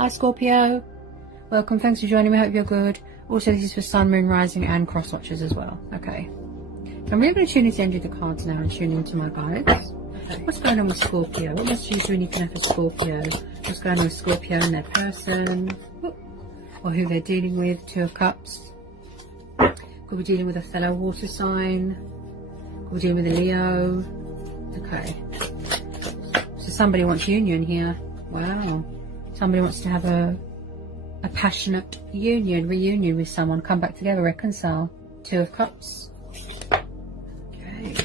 Hi Scorpio, welcome, thanks for joining me, I hope you're good. Also this is for Sun, Moon, Rising and Cross Watchers as well. Okay, so I'm really going to tune into the energy of the cards now and tune into my guides. Okay. What's going on with Scorpio? What messages do we need to know for Scorpio? What's going on with Scorpio and their person? Or who they're dealing with? Two of Cups. Could be dealing with a fellow water sign. Could be dealing with a Leo. Okay. So somebody wants union here. Wow. Somebody wants to have a passionate reunion with someone. Come back together, reconcile. Two of Cups. Okay.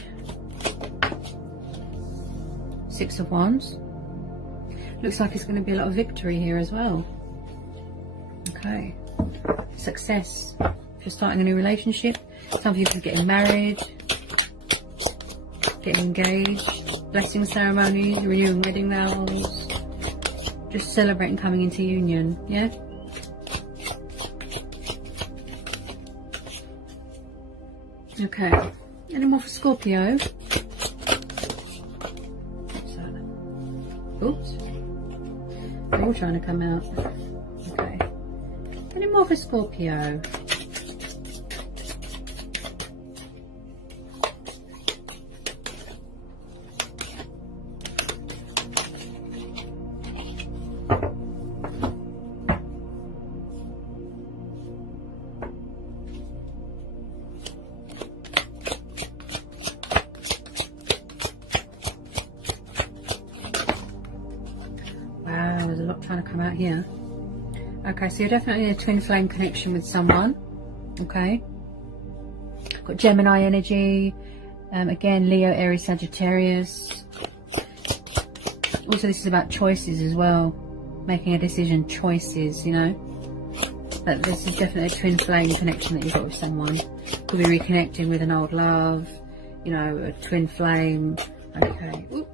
Six of Wands. Looks like it's going to be a lot of victory here as well. Okay. Success. If you're starting a new relationship. Some people are getting married. Getting engaged. Blessing ceremonies. Renewing wedding vows. Just celebrating coming into union. Yeah? Okay. Any more for Scorpio? What's that? Oops. They're all trying to come out. Okay. Any more for Scorpio? There's a lot trying to come out here. Okay, so you're definitely in a twin flame connection with someone. Okay. Got Gemini energy. Again, Leo, Aries, Sagittarius. Also, this is about choices as well. Making a decision, choices, you know. But this is definitely a twin flame connection that you've got with someone. Could be reconnecting with an old love. You know, a twin flame. Okay. Oop.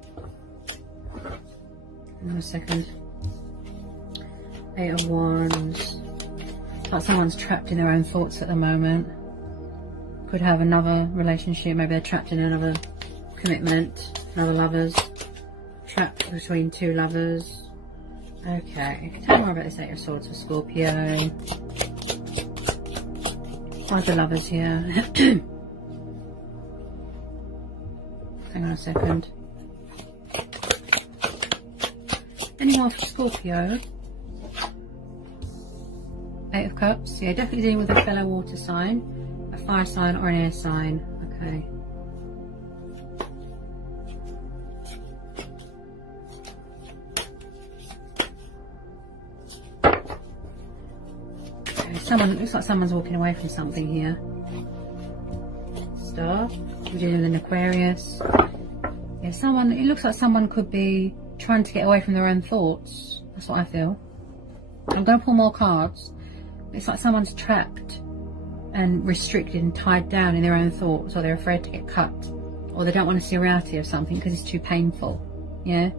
Hang on a second. Eight of Wands. Like someone's trapped in their own thoughts at the moment. Could have another relationship. Maybe they're trapped in another commitment. Another lovers. Trapped between two lovers. Okay. Tell me more about this Eight of Swords for Scorpio. Why's the lovers here? Hang on a second. Any more for Scorpio? Eight of Cups. Yeah, definitely dealing with a fellow water sign, a fire sign or an air sign. Okay. Okay, someone, looks like someone's walking away from something here. Star. We're dealing with an Aquarius. Yeah, someone, it looks like someone could be trying to get away from their own thoughts. That's what I feel. I'm going to pull more cards. It's like someone's trapped and restricted and tied down in their own thoughts, or they're afraid to get cut, or they don't want to see a reality of something because it's too painful. Yeah?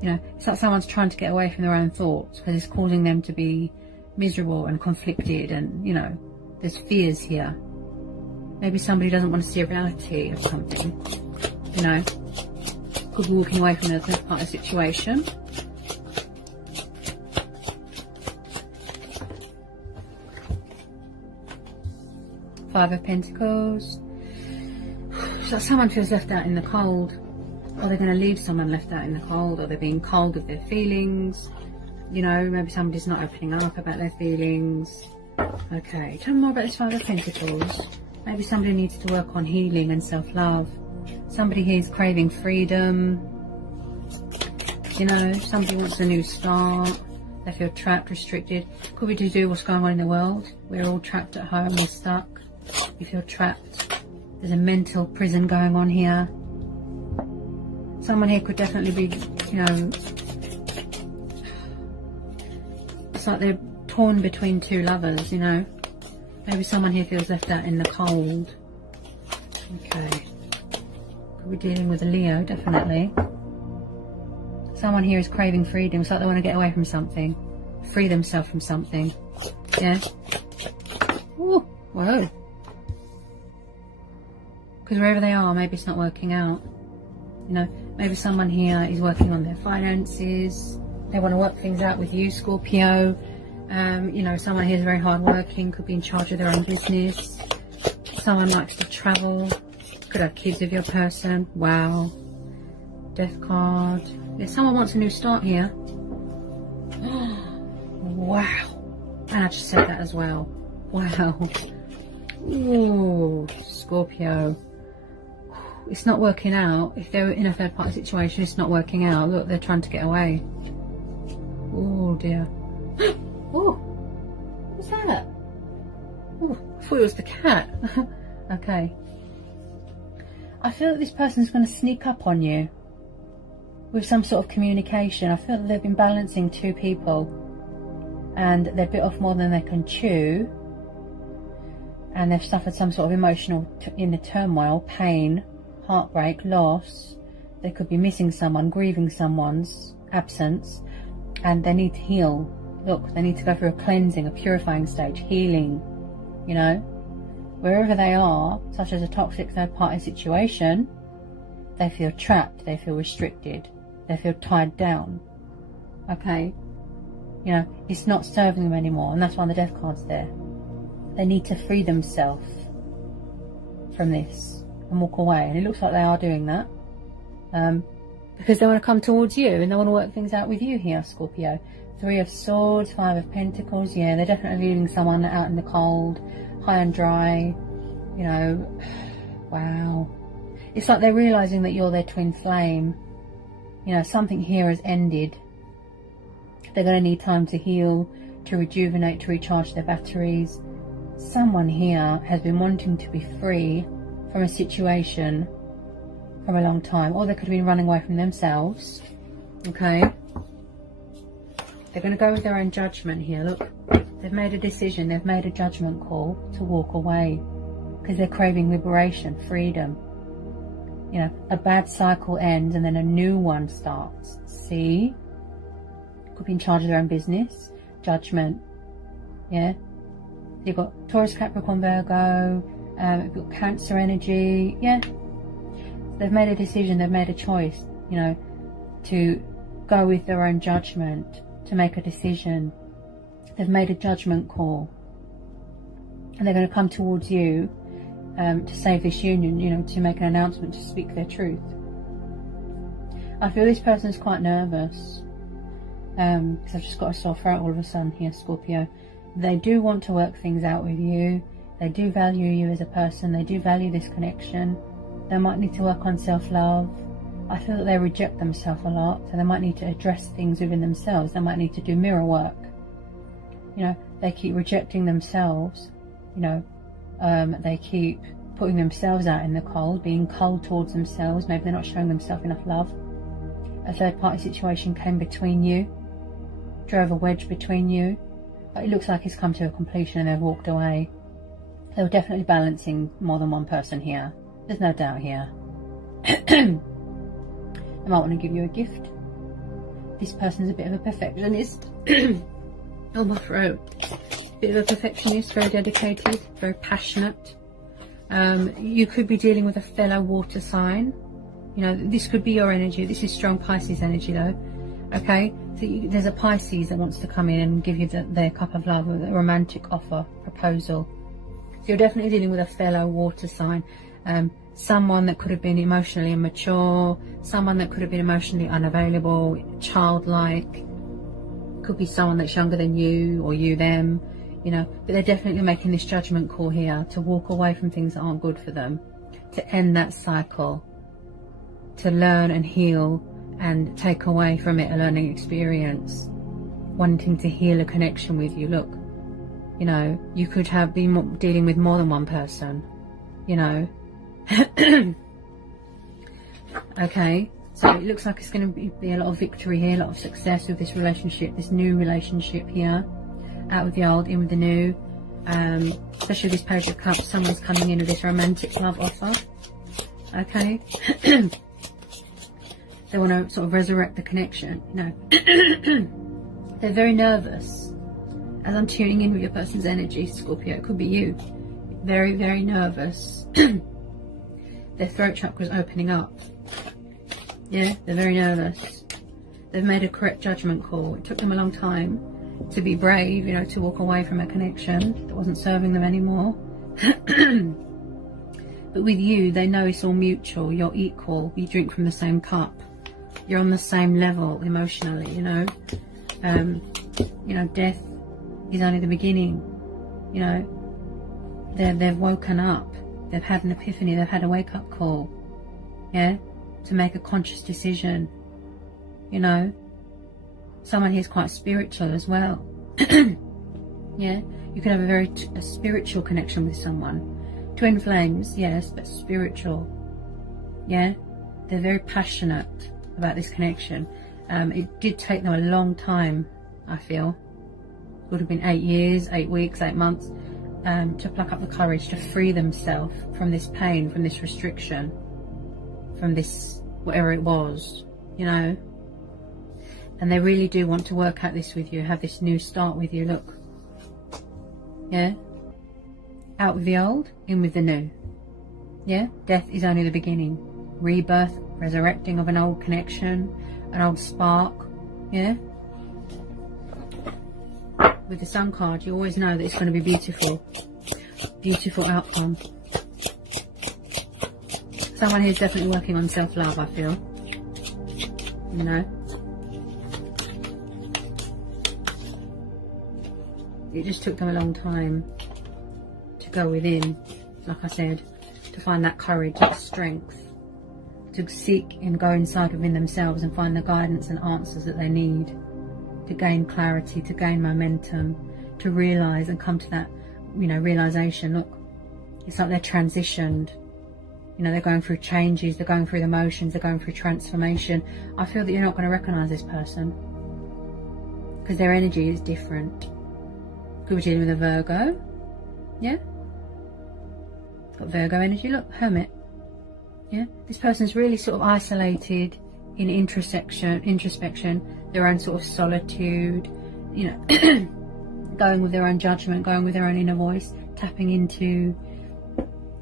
You know, it's like someone's trying to get away from their own thoughts because it's causing them to be miserable and conflicted, and, you know, there's fears here. Maybe somebody doesn't want to see a reality of something, you know. Could be walking away from this part of the situation. Five of Pentacles. So someone feels left out in the cold, or they're going to leave someone left out in the cold, or they're being cold with their feelings. You know, maybe somebody's not opening up about their feelings. Okay, tell me more about this Five of Pentacles. Maybe somebody needs to work on healing and self-love. Somebody here is craving freedom. You know, somebody wants a new start. They feel trapped, restricted. Could be to do what's going on in the world. We're all trapped at home, we're stuck. You feel trapped. There's a mental prison going on here. Someone here could definitely be, you know, it's like they're torn between two lovers, you know. Maybe someone here feels left out in the cold. Okay. Could be dealing with a Leo, definitely. Someone here is craving freedom. It's like they want to get away from something. Free themselves from something. Yeah. Ooh, whoa. Because wherever they are, maybe it's not working out. You know, maybe someone here is working on their finances. They want to work things out with you, Scorpio. You know, someone here is very hardworking, could be in charge of their own business. Someone likes to travel, could have kids with your person. Wow. Death card. Yeah, someone wants a new start here. Wow. And I just said that as well. Wow. Ooh, Scorpio. It's not working out. If they're in a third party situation, it's not working out. Look, they're trying to get away. Oh dear. Oh, what was that? Oh, I thought it was the cat. Okay. I feel that this person's going to sneak up on you with some sort of communication. I feel that they've been balancing two people and they've bit off more than they can chew, and they've suffered some sort of emotional inner turmoil, pain, heartbreak, loss. They could be missing someone, grieving someone's absence, and they need to heal. Look, they need to go through a cleansing, a purifying stage, healing, you know. Wherever they are, such as a toxic third party situation, they feel trapped, they feel restricted, they feel tied down. Okay? You know, it's not serving them anymore, and that's why the death card's there. They need to free themselves from this and walk away, and it looks like they are doing that. Because they want to come towards you and they want to work things out with you here, Scorpio. 3 of Swords, 5 of Pentacles. Yeah, they're definitely leaving someone out in the cold, high and dry, you know. Wow. It's like they're realizing that you're their twin flame. You know, something here has ended. They're going to need time to heal, to rejuvenate, to recharge their batteries. Someone here has been wanting to be free from a situation from a long time, or they could have been running away from themselves. Okay, they're going to go with their own judgment here. Look, they've made a decision, they've made a judgment call to walk away because they're craving liberation, freedom. You know, a bad cycle ends and then a new one starts. See, could be in charge of their own business. Judgment. Yeah, you've got Taurus, Capricorn, Virgo, you've got Cancer energy. Yeah, they've made a decision, they've made a choice, you know, to go with their own judgment, to make a decision. They've made a judgment call, and they're going to come towards you to save this union, you know, to make an announcement, to speak their truth. I feel this person's quite nervous because I've just got a sore throat all of a sudden here, Scorpio. They do want to work things out with you. They do value you as a person. They do value this connection. They might need to work on self-love. I feel that they reject themselves a lot, so they might need to address things within themselves. They might need to do mirror work. You know, they keep rejecting themselves. You know, they keep putting themselves out in the cold, being cold towards themselves. Maybe they're not showing themselves enough love. A third-party situation came between you, drove a wedge between you, but it looks like it's come to a completion and they've walked away. They were definitely balancing more than one person here. There's no doubt here. They might want to give you a gift. This person's a bit of a perfectionist. Oh, my throat. Bit of a perfectionist, very dedicated, very passionate. You could be dealing with a fellow water sign. You know, this could be your energy. This is strong Pisces energy though. Okay, so there's a Pisces that wants to come in and give you their cup of love, a romantic offer, proposal. So you're definitely dealing with a fellow water sign. Someone that could have been emotionally immature, someone that could have been emotionally unavailable, childlike. Could be someone that's younger than you, or you them, you know, but they're definitely making this judgment call here to walk away from things that aren't good for them, to end that cycle, to learn and heal and take away from it a learning experience, wanting to heal a connection with you. Look, you know, you could have been dealing with more than one person, you know. Okay, so it looks like it's going to be a lot of victory here, a lot of success with this relationship, this new relationship here. Out with the old, in with the new. Especially this Page of Cups, someone's coming in with this romantic love offer. Okay. They want to sort of resurrect the connection, you know. They're very nervous. As I'm tuning in with your person's energy, Scorpio, it could be you. Very, very nervous. Their throat chakra's opening up. Yeah, they're very nervous. They've made a correct judgment call. It took them a long time to be brave, you know, to walk away from a connection that wasn't serving them anymore. But with you, they know it's all mutual. You're equal. You drink from the same cup. You're on the same level emotionally, you know. You know, death is only the beginning. You know, they've woken up. They've had an epiphany. They've had a wake-up call. Yeah, to make a conscious decision. You know, someone here's quite spiritual as well. Yeah, you could have a very spiritual connection with someone. Twin flames, yes, but spiritual. Yeah, they're very passionate about this connection. It did take them a long time, I feel. It would have been 8 years, 8 weeks, 8 months, to pluck up the courage to free themselves from this pain, from this restriction, from this whatever it was, you know. And they really do want to work out this with you, have this new start with you. Look, yeah, out with the old, in with the new. Yeah, death is only the beginning. Rebirth, resurrecting of an old connection, an old spark. Yeah, with the Sun card, you always know that it's going to be beautiful. Beautiful outcome. Someone who's definitely working on self-love, I feel. You know. It just took them a long time to go within, like I said, to find that courage, that strength, to seek and go inside within themselves and find the guidance and answers that they need to gain clarity, to gain momentum, to realise and come to that, you know, realisation. Look, it's like they're transitioned. You know, they're going through changes, they're going through the motions, they're going through transformation. I feel that you're not going to recognise this person because their energy is different. Could be dealing with a Virgo. Yeah? Got Virgo energy. Look, Hermit. Yeah? This person's really sort of isolated in introspection, their own sort of solitude, you know, going with their own judgment, going with their own inner voice, tapping into,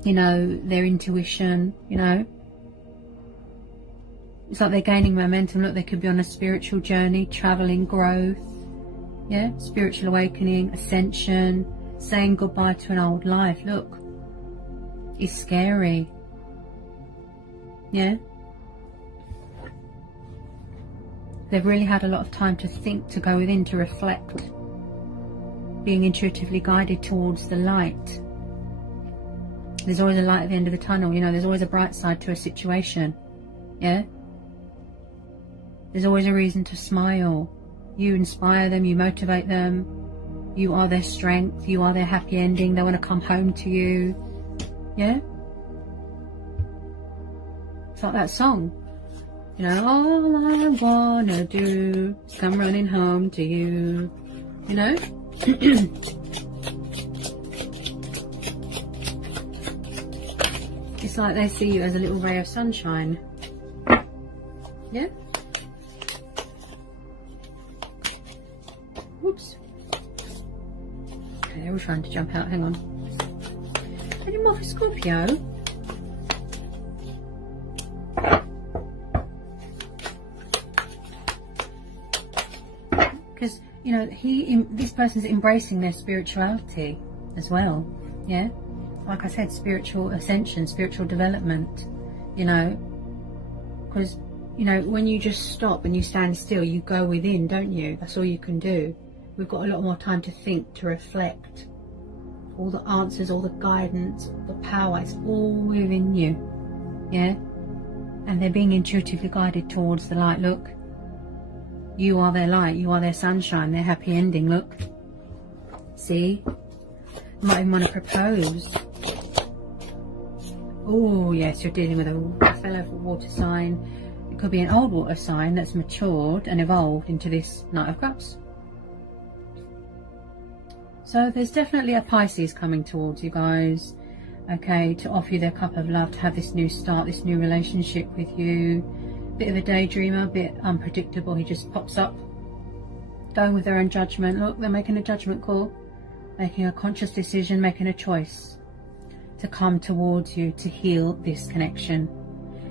you know, their intuition, you know. It's like they're gaining momentum. Look, they could be on a spiritual journey, travelling, growth. Yeah, spiritual awakening, ascension, saying goodbye to an old life. Look, it's scary. Yeah, they've really had a lot of time to think, to go within, to reflect, being intuitively guided towards the light. There's always a light at the end of the tunnel, you know. There's always a bright side to a situation. Yeah, there's always a reason to smile. You inspire them, you motivate them, you are their strength, you are their happy ending. They want to come home to you. Yeah, it's like that song, you know, all I wanna do is come running home to you, you know. It's like they see you as a little ray of sunshine. Yeah. Whoops. Okay, they're all trying to jump out. Hang on. Any more for Scorpio? Because, you know, this person's embracing their spirituality as well. Yeah. Like I said, spiritual ascension, spiritual development. You know, because, you know, when you just stop and you stand still, you go within, don't you? That's all you can do. We've got a lot more time to think, to reflect. All the answers, all the guidance, the power, it's all within you. Yeah? And they're being intuitively guided towards the light. Look, you are their light, you are their sunshine, their happy ending. Look. See? You might even want to propose. Oh, yes, you're dealing with a fellow water sign. It could be an old water sign that's matured and evolved into this Knight of Cups. So there's definitely a Pisces coming towards you guys, okay, to offer you their cup of love, to have this new start, this new relationship with you. Bit of a daydreamer, a bit unpredictable. He just pops up, going with their own judgment. Look, they're making a judgment call, making a conscious decision, making a choice to come towards you, to heal this connection.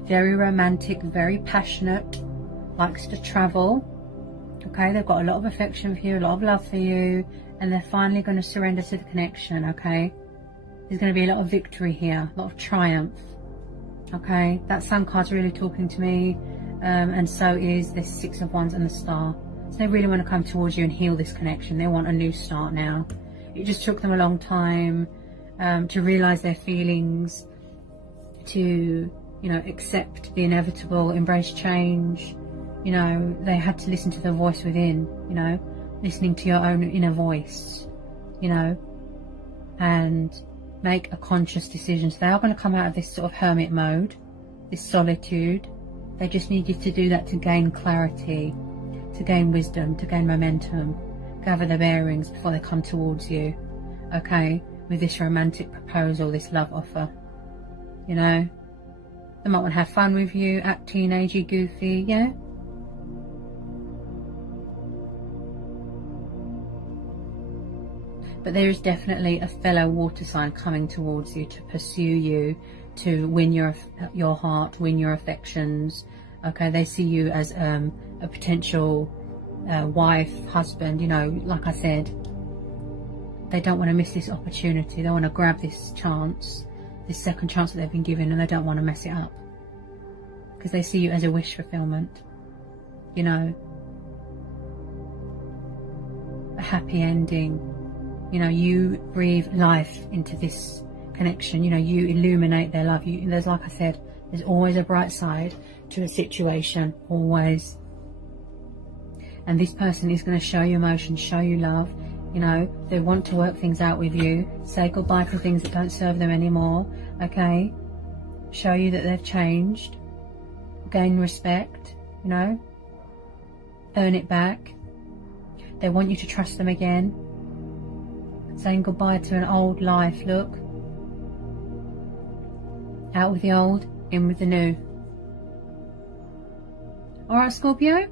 Very romantic, very passionate, likes to travel, Okay, they've got a lot of affection for you, a lot of love for you, and they're finally going to surrender to the connection. Okay, there's going to be a lot of victory here, a lot of triumph. Okay, that Sun card's really talking to me, and so is the Six of Wands and the Star. So they really want to come towards you and heal this connection. They want a new start now. It just took them a long time to realize their feelings, to, you know, accept the inevitable, embrace change. You know, they had to listen to the voice within, you know, listening to your own inner voice, you know, and make a conscious decision. So they are going to come out of this sort of hermit mode, this solitude. They just need you to do that to gain clarity, to gain wisdom, to gain momentum, gather their bearings before they come towards you, okay, with this romantic proposal, this love offer. You know, they might want to have fun with you, act teenagey, goofy, yeah. But there is definitely a fellow water sign coming towards you to pursue you, to win your heart, win your affections. Okay, they see you as a potential wife, husband. You know, like I said, they don't want to miss this opportunity. They want to grab this chance, this second chance that they've been given, and they don't want to mess it up because they see you as a wish fulfillment. You know, a happy ending. You know, you breathe life into this connection. You know, you illuminate their love. There's, like I said, there's always a bright side to a situation, always. And this person is going to show you emotion, show you love. You know, they want to work things out with you, say goodbye to things that don't serve them anymore, okay? Show you that they've changed, gain respect, you know, earn it back. They want you to trust them again. Saying goodbye to an old life, look. Out with the old, in with the new. Alright, Scorpio.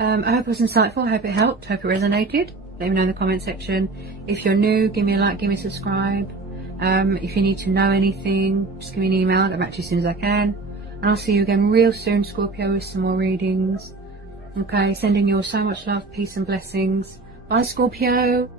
I hope it was insightful, I hope it helped, hope it resonated. Let me know in the comment section. If you're new, give me a like, give me a subscribe. If you need to know anything, just give me an email, I'll get back to you as soon as I can. And I'll see you again real soon, Scorpio, with some more readings. Okay, sending you all so much love, peace and blessings. Bye, Scorpio.